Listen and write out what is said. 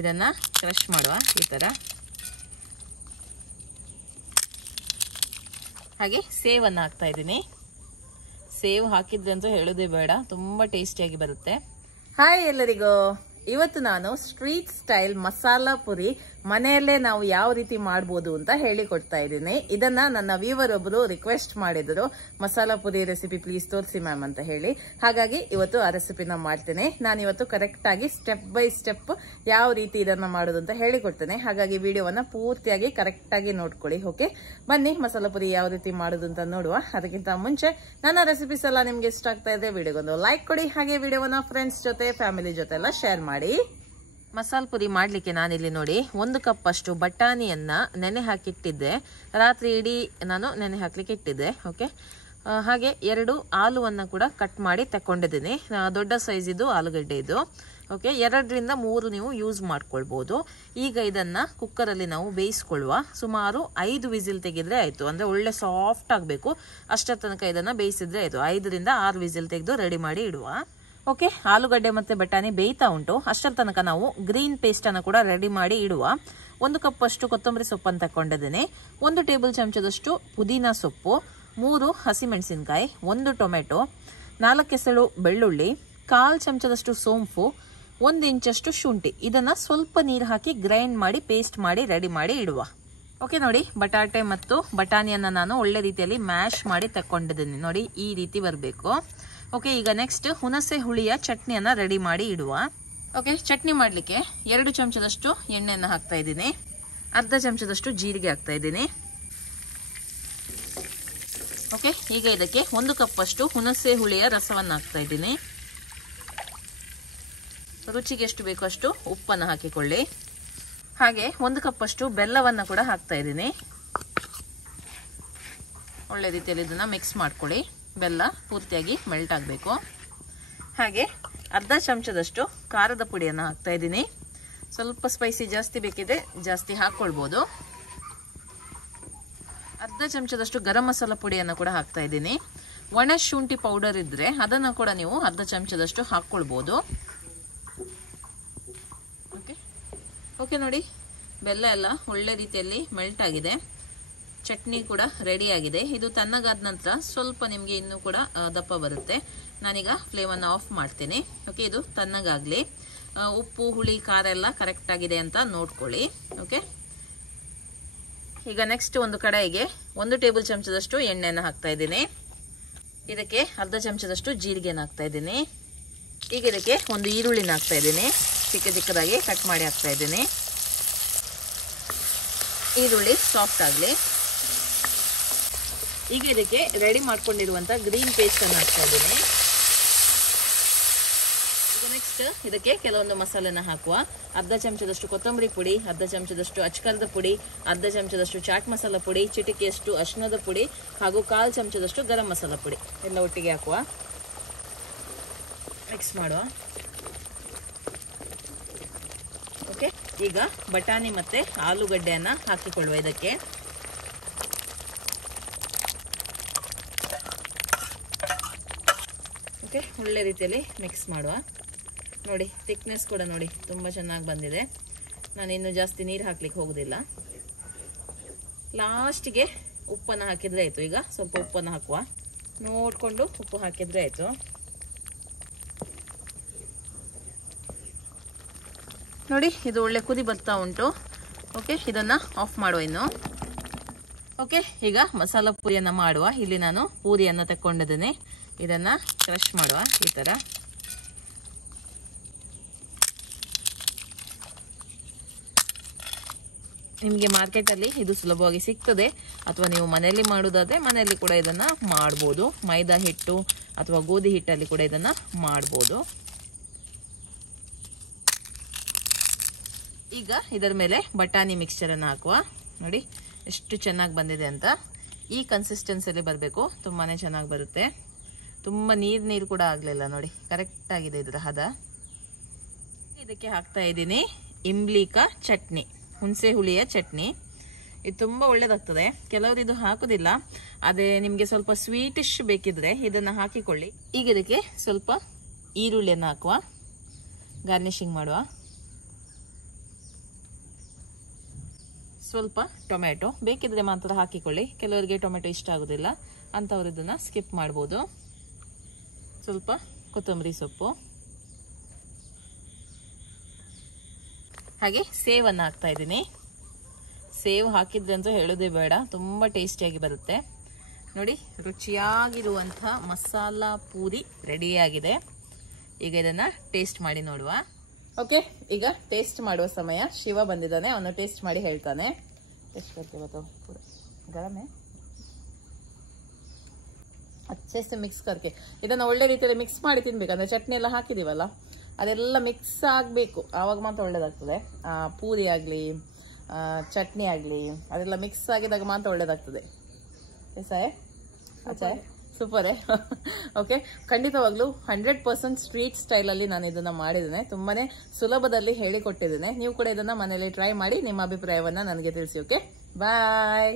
ಇದನ್ನ ಕ್ರಷ್ ಮಾಡುವ ಈ ತರ. ಹಾಗೆ ಸೇವನ್ನ ಹಾಕ್ತಾ ಇದ್ದೀನಿ. ಸೇವ್ ಹಾಕಿದ್ರೆ ಅಂತ ಹೇಳೋದೇ ಬೇಡ, ತುಂಬಾ ಟೇಸ್ಟಿಯಾಗಿ ಬರುತ್ತೆ. ಹಾಯ್ ಎಲ್ಲರಿಗೂ, ಇವತ್ತು ನಾನು ಸ್ಟ್ರೀಟ್ ಸ್ಟೈಲ್ ಮಸಾಲಾ ಪುರಿ ಮನೆಯಲ್ಲೇ ನಾವು ಯಾವ ರೀತಿ ಮಾಡಬಹುದು ಅಂತ ಹೇಳಿಕೊಡ್ತಾ ಇದ್ದೀನಿ. ಇದನ್ನ ನನ್ನ ವ್ಯೂವರ್ ಒಬ್ಬರು ರಿಕ್ವೆಸ್ಟ್ ಮಾಡಿದ್ರು, ಮಸಾಲಾ ಪುರಿ ರೆಸಿಪಿ ಪ್ಲೀಸ್ ತೋರಿಸಿ ಮ್ಯಾಮ್ ಅಂತ ಹೇಳಿ. ಹಾಗಾಗಿ ಇವತ್ತು ಆ ರೆಸಿಪಿನ ಮಾಡ್ತೇನೆ. ನಾನು ಇವತ್ತು ಕರೆಕ್ಟ್ ಆಗಿ ಸ್ಟೆಪ್ ಬೈ ಸ್ಟೆಪ್ ಯಾವ ರೀತಿ ಇದನ್ನ ಮಾಡೋದು ಅಂತ ಹೇಳಿಕೊಡ್ತೇನೆ. ಹಾಗಾಗಿ ವಿಡಿಯೋವನ್ನ ಪೂರ್ತಿಯಾಗಿ ಕರೆಕ್ಟ್ ಆಗಿ ನೋಡ್ಕೊಳ್ಳಿ. ಓಕೆ, ಬನ್ನಿ ಮಸಾಲಾ ಪುರಿ ಯಾವ ರೀತಿ ಮಾಡೋದು ಅಂತ ನೋಡುವ. ಅದಕ್ಕಿಂತ ಮುಂಚೆ ನನ್ನ ರೆಸಿಪೀಸ್ ಎಲ್ಲ ನಿಮ್ಗೆ ಇಷ್ಟ ಆಗ್ತಾ ಇದೆ, ವಿಡಿಯೋಗೊಂದು ಲೈಕ್ ಕೊಡಿ. ಹಾಗೆ ವಿಡಿಯೋವನ್ನ ಫ್ರೆಂಡ್ಸ್ ಜೊತೆ ಫ್ಯಾಮಿಲಿ ಜೊತೆ ಎಲ್ಲ ಶೇರ್ ಮಾಡಿ. ಮಸಾಲ ಪುರಿ ಮಾಡ್ಲಿಕ್ಕೆ ನಾನಿಲ್ಲಿ ನೋಡಿ 1 ಕಪ್ ಅಷ್ಟು ಬಟಾಣಿಯನ್ನ ನೆನೆ ಹಾಕಿಟ್ಟಿದ್ದೆ. ರಾತ್ರಿ ಇಡೀ ನಾನು ನೆನೆ ಹಾಕ್ಲಿಕ್ಕೆ ಇಟ್ಟಿದ್ದೆ. ಓಕೆ, ಹಾಗೆ 2 ಆಲೂವನ್ನ ಕೂಡ ಕಟ್ ಮಾಡಿ ತಕೊಂಡಿದ್ದೀನಿ. ದೊಡ್ಡ ಸೈಜ್ ಇದು ಆಲೂಗಡ್ಡೆ ಇದು. ಓಕೆ, 2 ರಿಂದ 3 ನೀವು ಯೂಸ್ ಮಾಡ್ಕೊಳ್ಬಹುದು. ಈಗ ಇದನ್ನ ಕುಕ್ಕರ್ ಅಲ್ಲಿ ನಾವು ಬೇಯಿಸ್ಕೊಳ್ಳುವ. ಸುಮಾರು 5 ವಿಸಿಲ್ ತೆಗೆದ್ರೆ ಆಯ್ತು. ಅಂದ್ರೆ ಒಳ್ಳೆ ಸಾಫ್ಟ್ ಆಗ್ಬೇಕು, ಅಷ್ಟರ ತನಕ ಇದನ್ನ ಬೇಯಿಸಿದ್ರೆ ಆಯ್ತು. 5 ರಿಂದ 6 ವಿಸಿಲ್ ತೆಗೆದು ರೆಡಿ ಮಾಡಿ ಇಡುವ. ಓಕೆ, ಆಲೂಗಡ್ಡೆ ಮತ್ತೆ ಬಟಾಣಿ ಬೇಯ್ತಾ ಉಂಟು. ಅಷ್ಟರ ತನಕ ನಾವು ಗ್ರೀನ್ ಪೇಸ್ಟ್ ಅನ್ನು ಕೂಡ ರೆಡಿ ಮಾಡಿ ಇಡುವ. 1 ಕಪ್ ಅಷ್ಟು ಕೊತ್ತಂಬರಿ ಸೊಪ್ಪನ್ನು ತಕೊಂಡಿದ್ದೇನೆ. 1 ಟೇಬಲ್ ಚಮಚದಷ್ಟು ಪುದೀನಾ ಸೊಪ್ಪು, 3 ಹಸಿಮೆಣಸಿನಕಾಯಿ, 1 ಟೊಮೆಟೊ, 4 ಎಸಳು ಬೆಳ್ಳುಳ್ಳಿ, 1/4 ಚಮಚದಷ್ಟು ಸೋಂಪು, 1 ಇಂಚಷ್ಟು ಶುಂಠಿ. ಇದನ್ನ ಸ್ವಲ್ಪ ನೀರು ಹಾಕಿ ಗ್ರೈಂಡ್ ಮಾಡಿ ಪೇಸ್ಟ್ ಮಾಡಿ ರೆಡಿ ಮಾಡಿ ಇಡುವ. ಓಕೆ ನೋಡಿ, ಬಟಾಟೆ ಮತ್ತು ಬಟಾಣಿಯನ್ನ ನಾನು ಒಳ್ಳೆ ರೀತಿಯಲ್ಲಿ ಮ್ಯಾಶ್ ಮಾಡಿ ತಕೊಂಡಿದ್ದೀನಿ. ನೋಡಿ, ಈ ರೀತಿ ಬರಬೇಕು. ಓಕೆ, ಈಗ ನೆಕ್ಸ್ಟ್ ಹುಣಸೆ ಹುಳಿಯ ಚಟ್ನಿಯನ್ನ ರೆಡಿ ಮಾಡಿ ಇಡುವ. ಓಕೆ, ಚಟ್ನಿ ಮಾಡಲಿಕ್ಕೆ 2 ಚಮಚದಷ್ಟು ಎಣ್ಣೆಯನ್ನು ಹಾಕ್ತಾ ಇದ್ದೀನಿ. ಅರ್ಧ ಚಮಚದಷ್ಟು ಜೀರಿಗೆ ಹಾಕ್ತಾ ಇದ್ದೀನಿ. ಓಕೆ, ಈಗ ಇದಕ್ಕೆ 1 ಕಪ್ ಅಷ್ಟು ಹುಣಸೆ ಹುಳಿಯ ರಸವನ್ನು ಹಾಕ್ತಾ ಇದ್ದೀನಿ. ರುಚಿಗೆ ಎಷ್ಟು ಬೇಕೋ ಅಷ್ಟು ಉಪ್ಪನ್ನು ಹಾಕಿಕೊಳ್ಳಿ. ಹಾಗೆ 1 ಕಪ್ ಅಷ್ಟು ಬೆಲ್ಲವನ್ನು ಕೂಡ ಹಾಕ್ತಾ ಇದ್ದೀನಿ. ಒಳ್ಳೆ ರೀತಿಯಲ್ಲಿ ಇದನ್ನ ಮಿಕ್ಸ್ ಮಾಡ್ಕೊಳ್ಳಿ. ಬೆಲ್ಲ ಪೂರ್ತಿಯಾಗಿ ಮೆಲ್ಟ್ ಆಗಬೇಕು. ಹಾಗೆ ಅರ್ಧ ಚಮಚದಷ್ಟು ಖಾರದ ಪುಡಿಯನ್ನು ಹಾಕ್ತಾ ಇದ್ದೀನಿ. ಸ್ವಲ್ಪ ಸ್ಪೈಸಿ ಜಾಸ್ತಿ ಬೇಕಿದ್ರೆ ಜಾಸ್ತಿ ಹಾಕ್ಕೊಳ್ಬೋದು. ಅರ್ಧ ಚಮಚದಷ್ಟು ಗರಂ ಮಸಾಲ ಪುಡಿಯನ್ನು ಕೂಡ ಹಾಕ್ತಾ ಇದ್ದೀನಿ. ಒಣ ಶುಂಠಿ ಪೌಡರ್ ಇದ್ರೆ ಅದನ್ನು ಕೂಡ ನೀವು ಅರ್ಧ ಚಮಚದಷ್ಟು ಹಾಕ್ಕೊಳ್ಬೋದು. ಓಕೆ ನೋಡಿ, ಬೆಲ್ಲ ಎಲ್ಲ ಒಳ್ಳೆ ರೀತಿಯಲ್ಲಿ ಮೆಲ್ಟ್ ಆಗಿದೆ. ಚಟ್ನಿ ಕೂಡ ರೆಡಿ ಆಗಿದೆ. ಇದು ತಣ್ಣಗಾದ ನಂತರ ಸ್ವಲ್ಪ ನಿಮಗೆ ಇನ್ನೂ ಕೂಡ ದಪ್ಪ ಬರುತ್ತೆ. ನಾನೀಗ ಫ್ಲೇಮನ್ನು ಆಫ್ ಮಾಡ್ತೇನೆ. ಓಕೆ, ಇದು ತಣ್ಣಗಾಗ್ಲಿ. ಉಪ್ಪು ಹುಳಿ ಖಾರ ಎಲ್ಲ ಕರೆಕ್ಟ್ ಆಗಿದೆ ಅಂತ ನೋಡ್ಕೊಳ್ಳಿ. ಓಕೆ, ಈಗ ನೆಕ್ಸ್ಟ್ ಒಂದು ಕಡಾಯಿಗೆ 1 ಟೇಬಲ್ ಚಮಚದಷ್ಟು ಎಣ್ಣೆಯನ್ನು ಹಾಕ್ತಾ ಇದ್ದೀನಿ. ಇದಕ್ಕೆ ಅರ್ಧ ಚಮಚದಷ್ಟು ಜೀರಿಗೆನ ಹಾಕ್ತಾ ಇದ್ದೀನಿ. ಈಗ ಇದಕ್ಕೆ 1 ಈರುಳ್ಳಿನ ಹಾಕ್ತಾ ಇದ್ದೀನಿ. ಚಿಕ್ಕದಾಗಿ ಕಟ್ ಮಾಡಿ ಹಾಕ್ತಾ ಇದ್ದೀನಿ. ಈರುಳ್ಳಿ ಸಾಫ್ಟ್ ಆಗಲಿ. ಈಗ ಇದಕ್ಕೆ ರೆಡಿ ಮಾಡ್ಕೊಂಡಿರುವಂತ ಗ್ರೀನ್ ಪೇಸ್ಟ್ ಅನ್ನು ಹಾಕ್ತಾ ಇದ್ದೀನಿ. ಈಗ ನೆಕ್ಸ್ಟ್ ಇದಕ್ಕೆ ಕೆಲವೊಂದು ಮಸಾಲೆನ ಹಾಕುವ. ಅರ್ಧ ಚಮಚದಷ್ಟು ಕೊತ್ತಂಬರಿ ಪುಡಿ, ಅರ್ಧ ಚಮಚದಷ್ಟು ಅಚ್ಕಾರದ ಪುಡಿ, ಅರ್ಧ ಚಮಚದಷ್ಟು ಚಾಟ್ ಮಸಾಲ ಪುಡಿ, ಚಿಟಿಕೆಯಷ್ಟು ಅರಿಶಿಣದ ಪುಡಿ ಹಾಗೂ 1/4 ಚಮಚದಷ್ಟು ಗರಂ ಮಸಾಲ ಪುಡಿ ಎಲ್ಲ ಒಟ್ಟಿಗೆ ಹಾಕುವ. ಮಿಕ್ಸ್ ಮಾಡುವ. ಓಕೆ, ಈಗ ಬಟಾಣಿ ಮತ್ತೆ ಆಲೂಗಡ್ಡೆಯನ್ನ ಹಾಕಿಕೊಳ್ಳುವ ಇದಕ್ಕೆ. ಓಕೆ, ಒಳ್ಳೆ ರೀತಿಯಲ್ಲಿ ಮಿಕ್ಸ್ ಮಾಡುವ. ನೋಡಿ, ಥಿಕ್ನೆಸ್ ಕೂಡ ನೋಡಿ ತುಂಬ ಚೆನ್ನಾಗಿ ಬಂದಿದೆ. ನಾನು ಇನ್ನು ಜಾಸ್ತಿ ನೀರು ಹಾಕ್ಲಿಕ್ಕೆ ಹೋಗುದಿಲ್ಲ. ಲಾಸ್ಟಿಗೆ ಉಪ್ಪನ್ನು ಹಾಕಿದ್ರೆ ಆಯಿತು. ಈಗ ಸ್ವಲ್ಪ ಉಪ್ಪನ್ನು ಹಾಕುವ. ನೋಡಿಕೊಂಡು ಉಪ್ಪು ಹಾಕಿದ್ರೆ ಆಯಿತು. ನೋಡಿ, ಇದು ಒಳ್ಳೆ ಕುದಿ ಬರ್ತಾ ಉಂಟು. ಓಕೆ, ಇದನ್ನು ಆಫ್ ಮಾಡುವ ಇನ್ನು. ಓಕೆ, ಈಗ ಮಸಾಲ ಪೂರಿಯನ್ನು ಮಾಡುವ. ಇಲ್ಲಿ ನಾನು ಪೂರಿಯನ್ನು ತಗೊಂಡಿದ್ದೇನೆ. ಇದನ್ನ ಕ್ರಷ್ ಮಾಡುವ ಈ ತರ. ನಿಮಗೆ ಮಾರ್ಕೆಟಲ್ಲಿ ಇದು ಸುಲಭವಾಗಿ ಸಿಗ್ತದೆ, ಅಥವಾ ನೀವು ಮನೆಯಲ್ಲಿ ಮಾಡೋದಾದ್ರೆ ಮನೆಯಲ್ಲಿ ಕೂಡ ಇದನ್ನ ಮಾಡ್ಬೋದು. ಮೈದಾ ಹಿಟ್ಟು ಅಥವಾ ಗೋಧಿ ಹಿಟ್ಟಲ್ಲಿ ಕೂಡ ಇದನ್ನ ಮಾಡ್ಬೋದು. ಈಗ ಇದರ ಮೇಲೆ ಬಟಾಣಿ ಮಿಕ್ಸ್ಚರ್ ಅನ್ನು ಹಾಕುವ. ನೋಡಿ ಎಷ್ಟು ಚೆನ್ನಾಗಿ ಬಂದಿದೆ ಅಂತ. ಈ ಕನ್ಸಿಸ್ಟೆನ್ಸಿಯಲ್ಲಿ ಬರಬೇಕು, ತುಂಬಾನೇ ಚೆನ್ನಾಗಿ ಬರುತ್ತೆ. ತುಂಬ ನೀರು ಕೂಡ ಆಗಲಿಲ್ಲ ನೋಡಿ, ಕರೆಕ್ಟ್ ಆಗಿದೆ ಇದರ ಹದ. ಇದಕ್ಕೆ ಹಾಕ್ತಾ ಇದ್ದೀನಿ ಇಂಬ್ಲಿಕ ಚಟ್ನಿ, ಹುಣಸೆ ಹುಳಿಯ ಚಟ್ನಿ. ಇದು ತುಂಬ ಒಳ್ಳೇದಾಗ್ತದೆ. ಕೆಲವರು ಇದು ಹಾಕೋದಿಲ್ಲ, ಅದೇ ನಿಮಗೆ ಸ್ವಲ್ಪ ಸ್ವೀಟಿಶ್ ಬೇಕಿದ್ರೆ ಇದನ್ನು ಹಾಕಿಕೊಳ್ಳಿ. ಈಗ ಇದಕ್ಕೆ ಸ್ವಲ್ಪ ಈರುಳ್ಳಿಯನ್ನು ಹಾಕುವ, ಗಾರ್ನಿಶಿಂಗ್ ಮಾಡುವ. ಸ್ವಲ್ಪ ಟೊಮೆಟೊ ಬೇಕಿದ್ರೆ ಮಾತ್ರ ಹಾಕಿಕೊಳ್ಳಿ, ಕೆಲವರಿಗೆ ಟೊಮೆಟೊ ಇಷ್ಟ ಆಗೋದಿಲ್ಲ ಅಂಥವ್ರು ಇದನ್ನ ಸ್ಕಿಪ್ ಮಾಡ್ಬೋದು. ಸ್ವಲ್ಪ ಕೊತ್ತಂಬರಿ ಸೊಪ್ಪು, ಹಾಗೆ ಸೇವನ್ನು ಹಾಕ್ತಾ ಇದ್ದೀನಿ. ಸೇವ್ ಹಾಕಿದ್ರೆ ಅಂತ ಹೇಳೋದೇ ಬೇಡ, ತುಂಬ ಟೇಸ್ಟಿಯಾಗಿ ಬರುತ್ತೆ. ನೋಡಿ, ರುಚಿಯಾಗಿರುವಂಥ ಮಸಾಲ ಪೂರಿ ರೆಡಿಯಾಗಿದೆ. ಈಗ ಇದನ್ನ ಟೇಸ್ಟ್ ಮಾಡಿ ನೋಡುವ. ಓಕೆ, ಈಗ ಟೇಸ್ಟ್ ಮಾಡುವ ಸಮಯ. ಶಿವ ಬಂದಿದ್ದಾನೆ, ಅವನು ಟೇಸ್ಟ್ ಮಾಡಿ ಹೇಳ್ತಾನೆ. ಟೇಸ್ಟ್ करके ಪೂರ ಗರಂ है, अच्छे से ಮಿಕ್ಸ್ करके ಇದನ್ನ ಒಳ್ಳೆ ರೀತಿಯಲ್ಲಿ ಮಿಕ್ಸ್ ಮಾಡಿ ತಿನ್ಬೇಕಂದ್ರೆ ಚಟ್ನಿ ಎಲ್ಲ ಹಾಕಿದೀವಲ್ಲ ಅದೆಲ್ಲ ಮಿಕ್ಸ್ ಆಗಬೇಕು, ಆವಾಗ ಮಾತ್ರ ಒಳ್ಳೇದಾಗ್ತದೆ. ಪೂರಿ ಆಗಲಿ ಚಟ್ನಿ ಆಗಲಿ ಅದೆಲ್ಲ ಮಿಕ್ಸ್ ಆಗಿದಾಗ ಮಾತ್ರ ಒಳ್ಳೇದಾಗ್ತದೆ. ಸೂಪರ್. ಓಕೆ, ಖಂಡಿತವಾಗ್ಲೂ 100% ಸ್ಟ್ರೀಟ್ ಸ್ಟೈಲಲ್ಲಿ ನಾನು ಇದನ್ನ ಮಾಡಿದ್ದೇನೆ. ತುಂಬಾನೇ ಸುಲಭದಲ್ಲಿ ಹೇಳಿಕೊಟ್ಟಿದ್ದೇನೆ. ನೀವು ಕೂಡ ಇದನ್ನ ಮನೆಯಲ್ಲಿ ಟ್ರೈ ಮಾಡಿ ನಿಮ್ಮ ಅಭಿಪ್ರಾಯವನ್ನ ನನಗೆ ತಿಳಿಸಿ. ಓಕೆ, ಬಾಯ್.